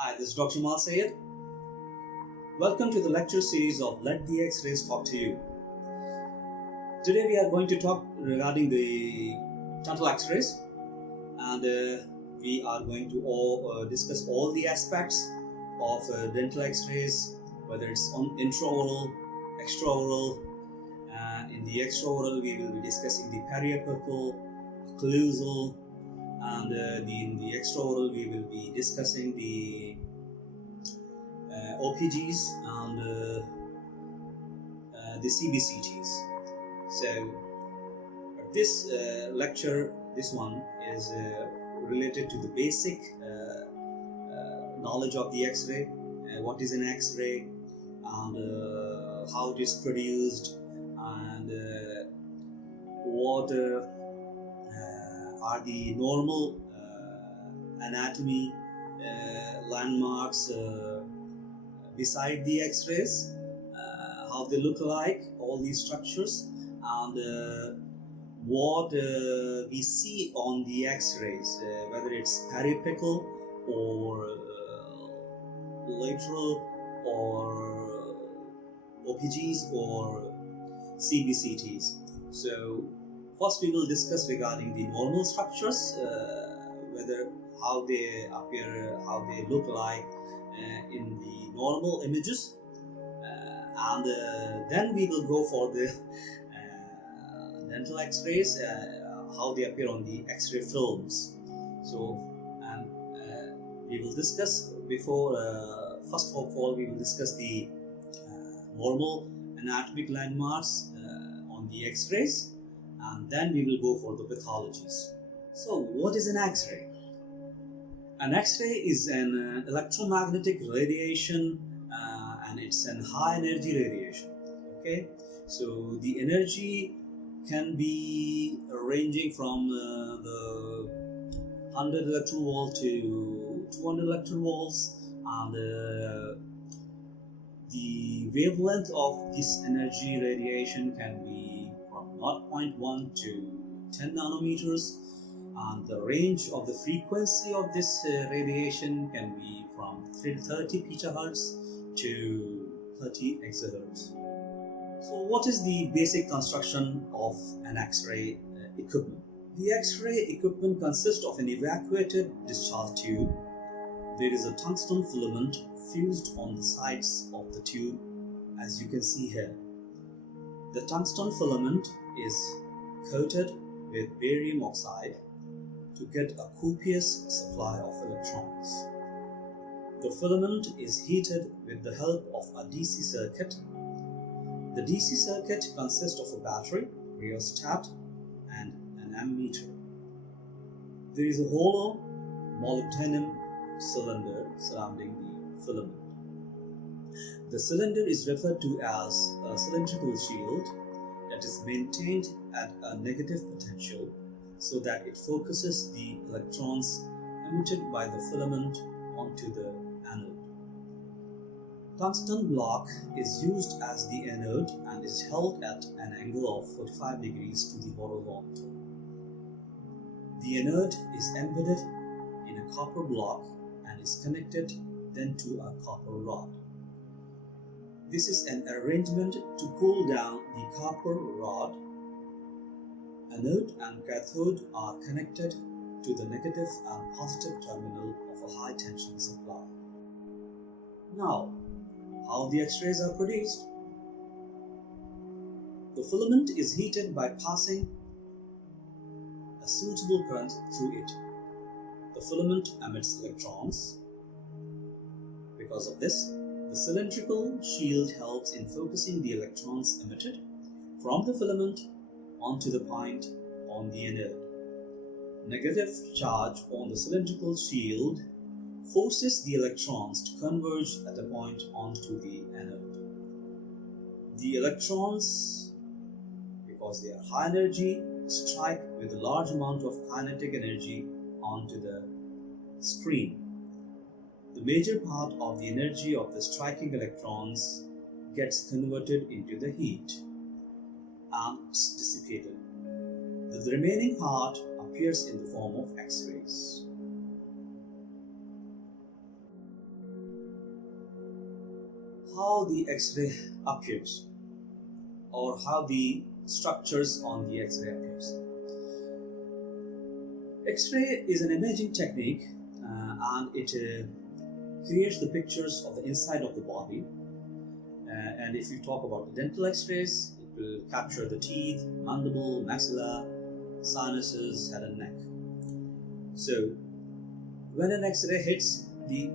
Hi, this is Dr. Mal Sayed. Welcome to the lecture series of Let the X-Rays Talk to You. Today we are going to talk regarding the dental X-rays, and we are going to discuss all the aspects of dental X-rays, whether it's on intraoral, extraoral. In the extraoral, we will be discussing the periapical, occlusal, and in the extraoral, we will be discussing the OPGs and the CBCTs. So this lecture, this one is related to the basic knowledge of the X-ray, what is an X-ray, and how it is produced, and what are the normal anatomy landmarks beside the X-rays, how they look like, all these structures, and what we see on the X-rays, whether it's periapical or lateral or OPGs or CBCTs. So first we will discuss regarding the normal structures, whether how they appear, how they look like in the normal images, and then we will go for the dental X-rays, how they appear on the X-ray films. So, and we will discuss before, first of all, we will discuss the normal anatomic landmarks on the X-rays, and then we will go for the pathologies. So, what is an X-ray? An X-ray is an electromagnetic radiation, and it's an high energy radiation. Okay, so the energy can be ranging from the 100 electron volt to 200 electron volts, and the wavelength of this energy radiation can be from 0.1 to 10 nanometers, and the range of the frequency of this radiation can be from 30 petahertz to 30 exahertz. So what is the basic construction of an X-ray equipment? The X-ray equipment consists of an evacuated discharge tube. There is a tungsten filament fused on the sides of the tube, as you can see here. The tungsten filament is coated with barium oxide to get a copious supply of electrons. The filament is heated with the help of a DC circuit. The DC circuit consists of a battery, rheostat, and an ammeter. There is a hollow molybdenum cylinder surrounding the filament. The cylinder is referred to as a cylindrical shield that is maintained at a negative potential so that it focuses the electrons emitted by the filament onto the anode. Tungsten block is used as the anode and is held at an angle of 45 degrees to the horizontal. The anode is embedded in a copper block and is connected then to a copper rod. This is an arrangement to cool down the copper rod. Anode and cathode are connected to the negative and positive terminal of a high tension supply. Now, how the X-rays are produced? The filament is heated by passing a suitable current through it. The filament emits electrons. Because of this, the cylindrical shield helps in focusing the electrons emitted from the filament onto the point on the anode. Negative charge on the cylindrical shield forces the electrons to converge at a point onto the anode. The electrons, because they are high energy, strike with a large amount of kinetic energy onto the screen. The major part of the energy of the striking electrons gets converted into the heat and dissipated. The remaining part appears in the form of X-rays. how the X-ray appears or how the structures on the X-ray appears. X-ray is an imaging technique and it creates the pictures of the inside of the body. And if you talk about the dental X-rays, it will capture the teeth, mandible, maxilla, sinuses, head and neck. So when an X-ray hits the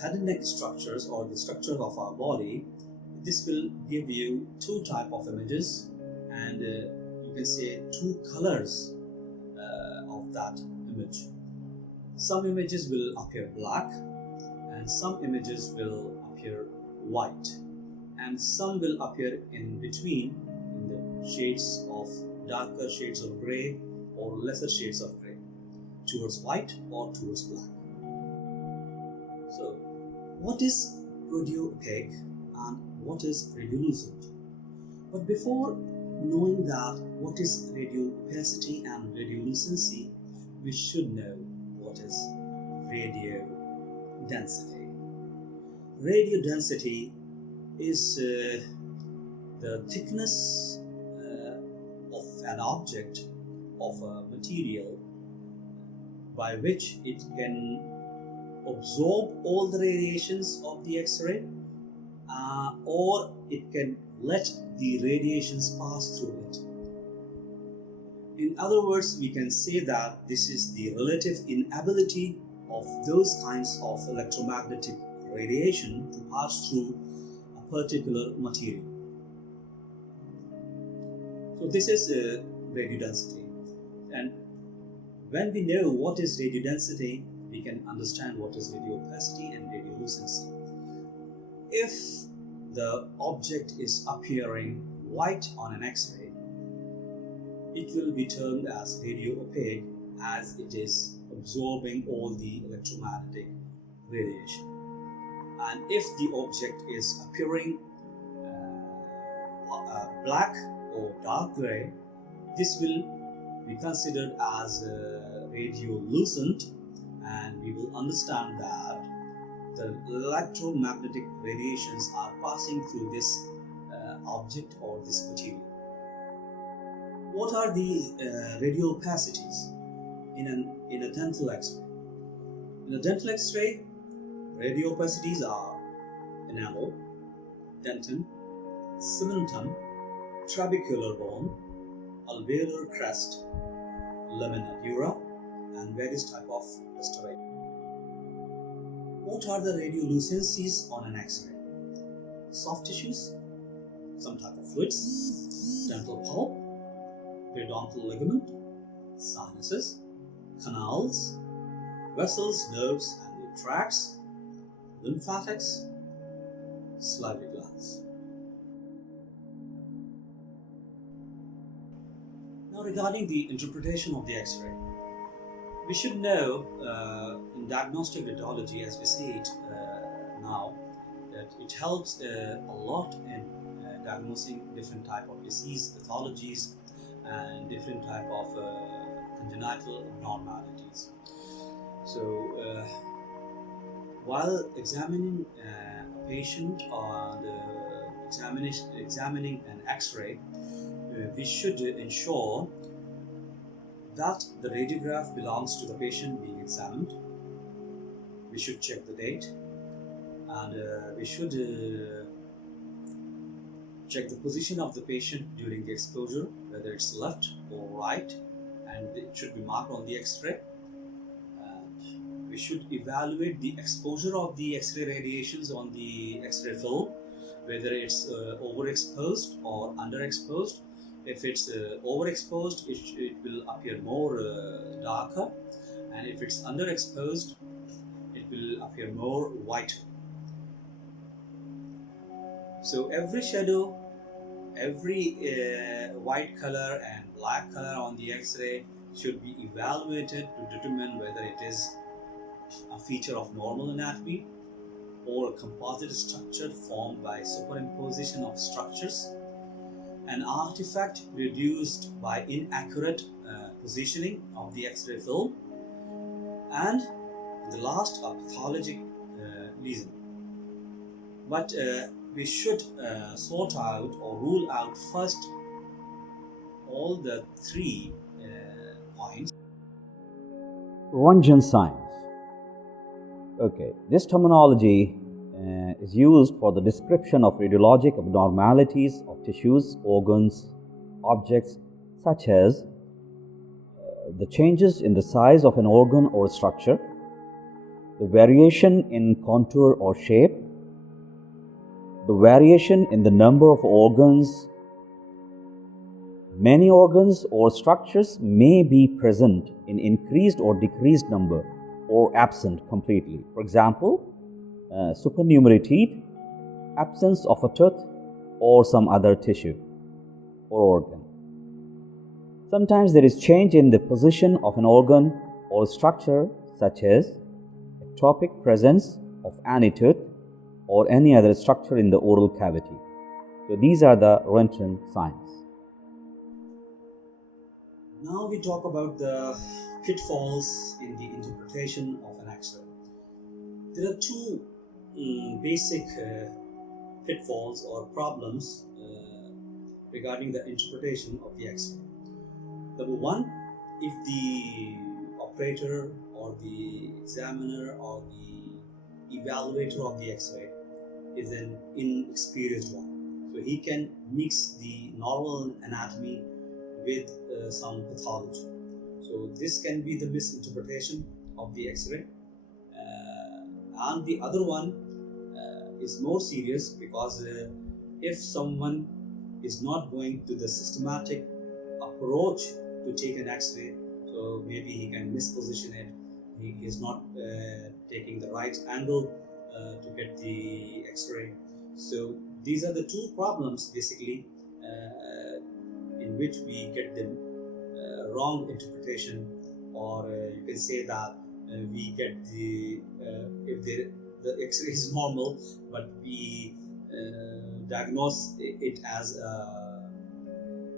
head and neck structures or the structure of our body, this will give you two type of images, and you can say two colors of that image. Some images will appear black and some images will appear white, and some will appear in between in the shades of darker shades of gray or lesser shades of gray, towards white or towards black. So what is radio-opaque and what is radiolucent? But before knowing that what is radio-opacity and radiolucency, we should know what is radio density. Radio density is the thickness of an object, of a material, by which it can absorb all the radiations of the X-ray, or it can let the radiations pass through it. In other words, we can say that this is the relative inability of those kinds of electromagnetic radiation to pass through a particular material. So this is radio density, and when we know what is radio density, we can understand what is radio opacity and radiolucency. If the object is appearing white on an X-ray, it will be termed as radio opaque, as it is absorbing all the electromagnetic radiation. And if the object is appearing black or dark gray, this will be considered as radiolucent, and we will understand that the electromagnetic radiations are passing through this object or this material. What are the radio opacities in a dental X-ray? In a dental X-ray, radio opacities are enamel, dentin, cementum, trabecular bone, alveolar crest, lamina dura, and various type of restoration. What are the radiolucencies on an X-ray? Soft tissues, some type of fluids, dental pulp, periodontal ligament, sinuses, canals, vessels, nerves and their tracts, lymphatics, salivary glands. Now regarding the interpretation of the X-ray, we should know in diagnostic radiology, as we see it now, that it helps a lot in diagnosing different type of disease pathologies and different type of congenital abnormalities. So while examining a patient or examining an X-ray, we should ensure that the radiograph belongs to the patient being examined. We should check the date, and we should check the position of the patient during the exposure, whether it's left or right, and it should be marked on the X-ray. We should evaluate the exposure of the X-ray radiations on the X-ray film, whether it's overexposed or underexposed. If it's overexposed, it will appear more darker, and if it's underexposed, it will appear more white. So every shadow, every white color and black color on the X-ray should be evaluated to determine whether it is a feature of normal anatomy or a composite structure formed by superimposition of structures, an artifact produced by inaccurate positioning of the X-ray film, and the last, a pathologic lesion. But we should sort out or rule out first all the three points. Röntgen signs. Okay, this terminology is used for the description of radiologic abnormalities of tissues, organs, objects such as the changes in the size of an organ or structure, the variation in contour or shape, the variation in the number of organs. Many organs or structures may be present in increased or decreased number or absent completely. For example, supernumerary teeth, absence of a tooth or some other tissue or organ. Sometimes there is change in the position of an organ or structure, such as ectopic presence of any tooth or any other structure in the oral cavity. So these are the Röntgen signs. Now we talk about the pitfalls in the interpretation of an X-ray. There are two basic pitfalls or problems regarding the interpretation of the X-ray. Number one, if the operator or the examiner or the evaluator of the X-ray is an inexperienced one, so he can mix the normal anatomy with some pathology. So this can be the misinterpretation of the X-ray. And the other one is more serious, because if someone is not going to the systematic approach to take an X-ray, so maybe he can misposition it, he is not taking the right angle to get the X-ray. So these are the two problems basically in which we get the wrong interpretation, or you can say that we get the if the X-ray is normal, but we diagnose it as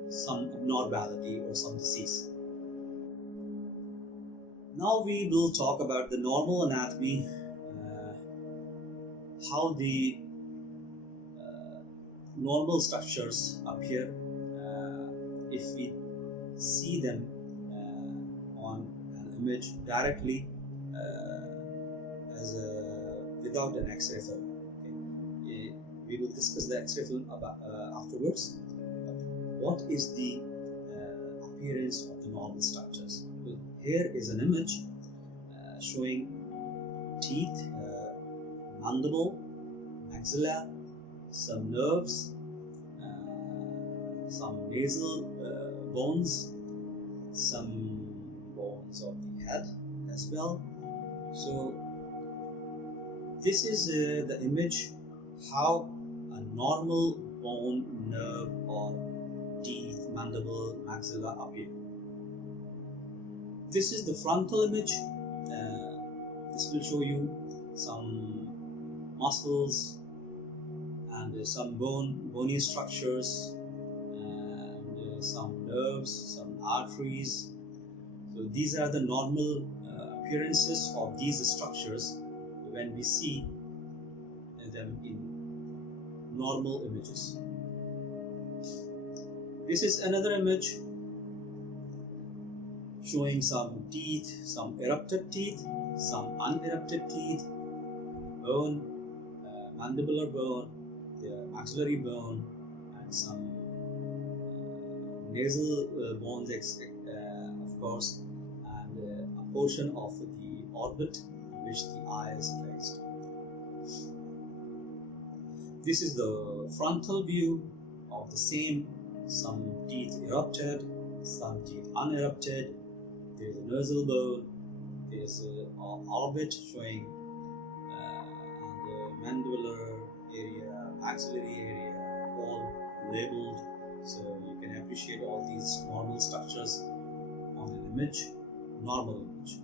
some abnormality or some disease. Now we will talk about the normal anatomy, how the normal structures appear if we see them on an image directly without an X-ray film. Okay. We will discuss the X-ray film afterwards. But what is the appearance of the normal structures? Well, here is an image showing teeth, mandible, maxilla, some nerves, some nasal bones, some bones of the head as well. So this is the image how a normal bone, nerve or teeth, mandible, maxilla appear. This is the frontal image. This will show you some muscles and some bony structures, and some nerves, some arteries. So these are the normal appearances of these structures when we see them in normal images. This is another image showing some teeth, some erupted teeth, some unerupted teeth, bone, mandibular bone, the maxillary bone, and some nasal bones, of course, and a portion of the orbit in which the eye is placed. This is the frontal view of the same. Some teeth erupted, some teeth unerupted. There is a nasal bone, there is an orbit showing, and the mandibular area, maxillary area, all labeled, so you can appreciate all these normal structures on an image, normal image.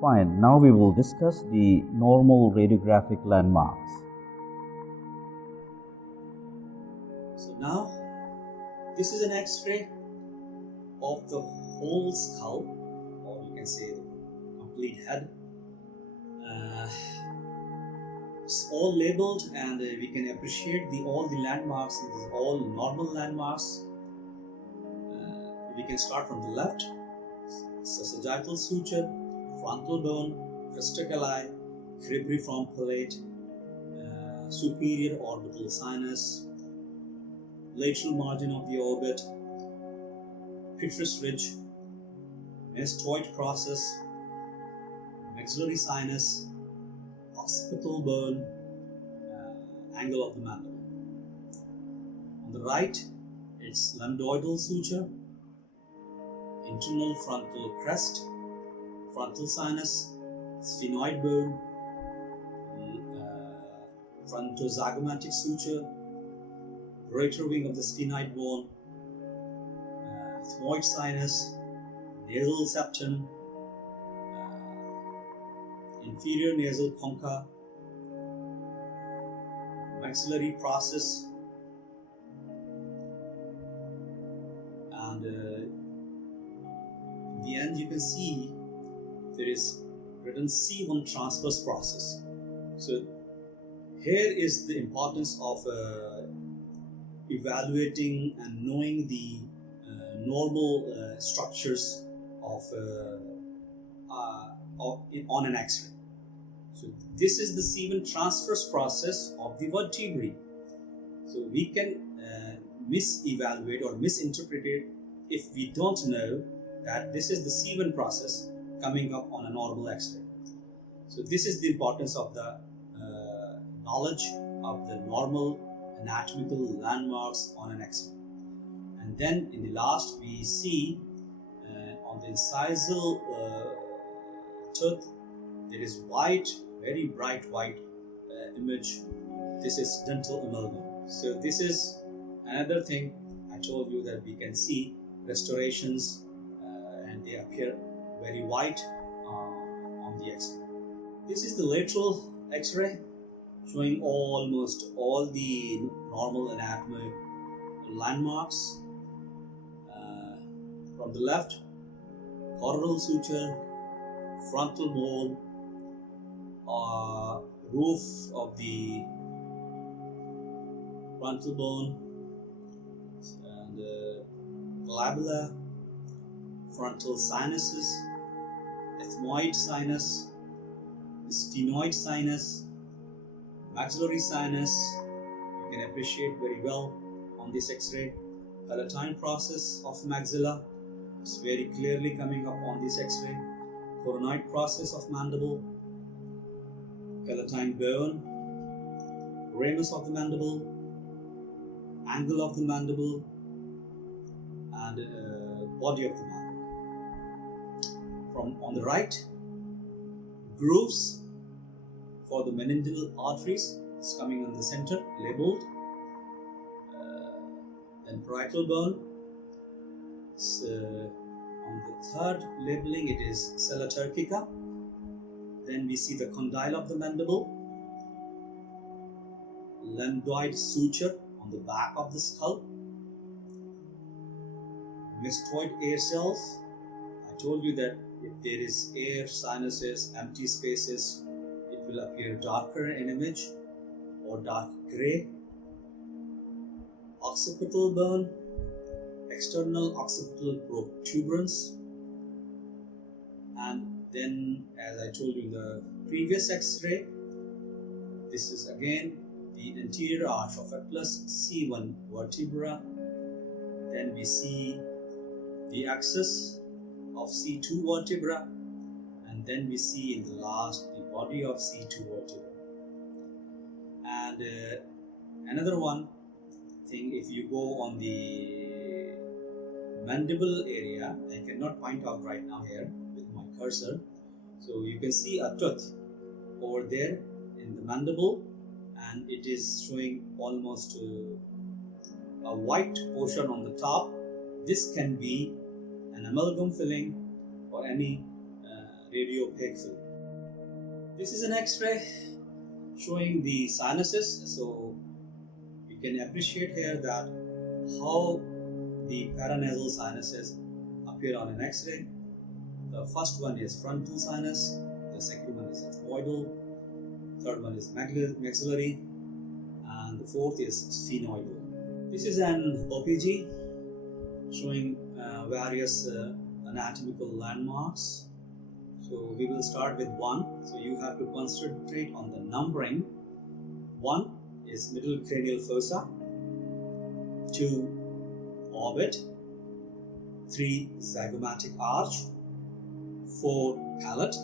Fine, now we will discuss the normal radiographic landmarks. So now, this is an X-ray of the whole skull, or you can say the complete head. It's all labeled, and we can appreciate all the landmarks. These are all normal landmarks. We can start from the left. Sagittal suture, frontal bone, cristaceae, cribriform palate, superior orbital sinus, lateral margin of the orbit, pitris ridge, mastoid process, maxillary sinus, occipital bone, angle of the mandible. On the right, it's lambdoidal suture, internal frontal crest, frontal sinus, sphenoid bone, frontozygomatic suture, greater wing of the sphenoid bone, ethmoid sinus, nasal septum, inferior nasal concha, maxillary process, and in the end you can see there is written C1 transverse process. So here is the importance of evaluating and knowing the normal structures of on an X-ray. So this is the C1 transverse process of the vertebrae. So we can misevaluate or misinterpret it if we don't know that this is the C1 process coming up on a normal X-ray. So this is the importance of the knowledge of the normal anatomical landmarks on an X-ray. And then in the last we see on the incisal tooth there is white, very bright white image. This is dental amalgam. So this is another thing I told you that we can see restorations and they appear very white on the X-ray. This is the lateral X-ray showing almost all the normal anatomy landmarks. From the left, coronal suture, frontal mole, roof of the frontal bone, and glabella, frontal sinuses, ethmoid sinus, sphenoid sinus, maxillary sinus. You can appreciate very well on this X-ray. Palatine process of maxilla is very clearly coming up on this X-ray. Coronoid process of mandible, palatine bone, ramus of the mandible, angle of the mandible, and body of the mandible. From on the right, grooves for the meningeal arteries is coming in the center, labeled. Then parietal bone. On the third labeling, it is sella turcica. Then we see the condyle of the mandible, lambdoid suture on the back of the skull, mastoid air cells. I told you that if there is air, sinuses, empty spaces, it will appear darker in image or dark gray. Occipital bone, external occipital protuberance, and then, as I told you in the previous X-ray, this is again the anterior arch of Atlas C1 vertebra. Then we see the axis of C2 vertebra, and then we see in the last the body of C2 vertebra. And another one thing, if you go on the mandible area, I cannot point out right now here with my cursor. So you can see a tooth over there in the mandible, and it is showing almost a white portion on the top. This can be an amalgam filling or any radiopaque filling. This is an X-ray showing the sinuses. So you can appreciate here that how the paranasal sinuses appear on an X-ray. The first one is frontal sinus, the second one is ethmoidal, third one is maxillary, and the fourth is sphenoidal. This is an OPG showing various anatomical landmarks. So we will start with 1. So you have to concentrate on the numbering. 1 is middle cranial fossa, 2 orbit, 3 zygomatic arch, 4 palate,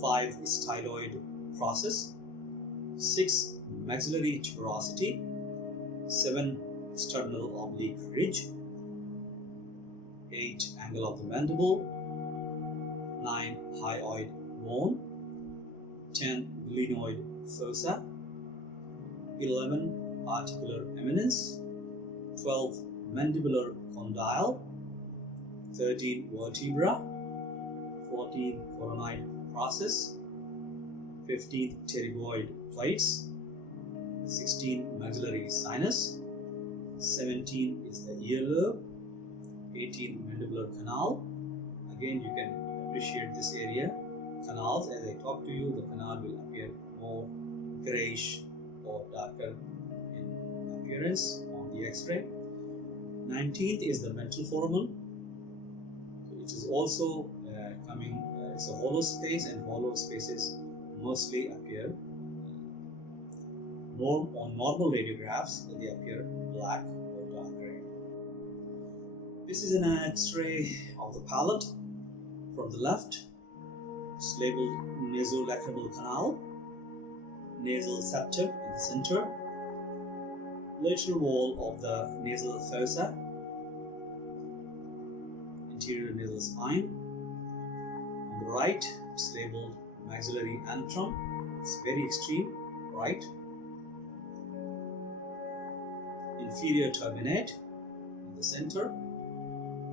5 styloid process, 6 maxillary tuberosity, 7 external oblique ridge, 8 angle of the mandible, 9 hyoid bone, 10 glenoid fossa, 11 articular eminence, 12 mandibular condyle, 13 vertebra, 14 coronoid process, 15 pterygoid plates, 16 maxillary sinus, 17 is the earlobe, 18 mandibular canal. Again, you can appreciate this area. Canals, as I talk to you, the canal will appear more grayish or darker in appearance on the X-ray. 19th is the mental foramen, which is also it's a hollow space, and hollow spaces mostly appear more on normal radiographs. They appear black or dark gray. This is an X-ray of the palate from the left. It's labeled nasolacrimal canal, nasal septum in the center, lateral wall of the nasal fossa, anterior nasal spine. On the right, it's labeled maxillary antrum. It's very extreme, right. Inferior turbinate in the center,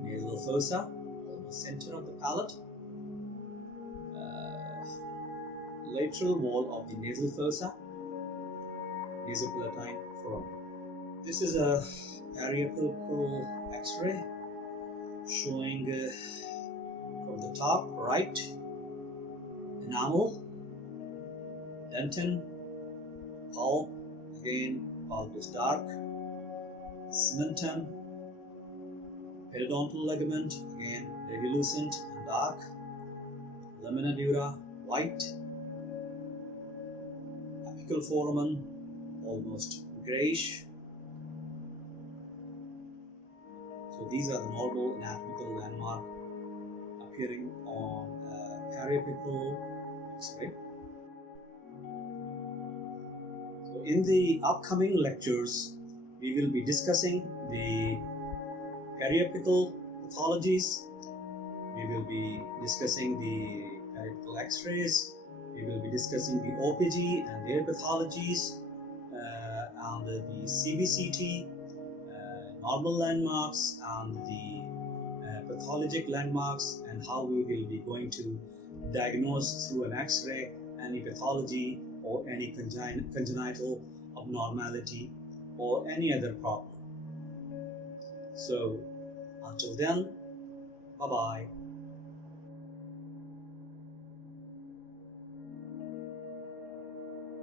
nasal fossa, almost center of the palate. Lateral wall of the nasal fossa, nasopalatine foramen. This is a periapical X-ray showing from the top right enamel, dentin, pulp, again pulp is dark, cementum, periodontal ligament, again radiolucent and dark, lamina dura, white, apical foramen, almost grayish. So these are the normal anatomical landmark appearing on periapical X-ray. So in the upcoming lectures, we will be discussing the periapical pathologies. We will be discussing the periapical X-rays. We will be discussing the OPG and their pathologies, and the CBCT, normal landmarks, and the pathologic landmarks, and how we will be going to diagnose through an X-ray any pathology or any congenital abnormality or any other problem. So until then, bye-bye.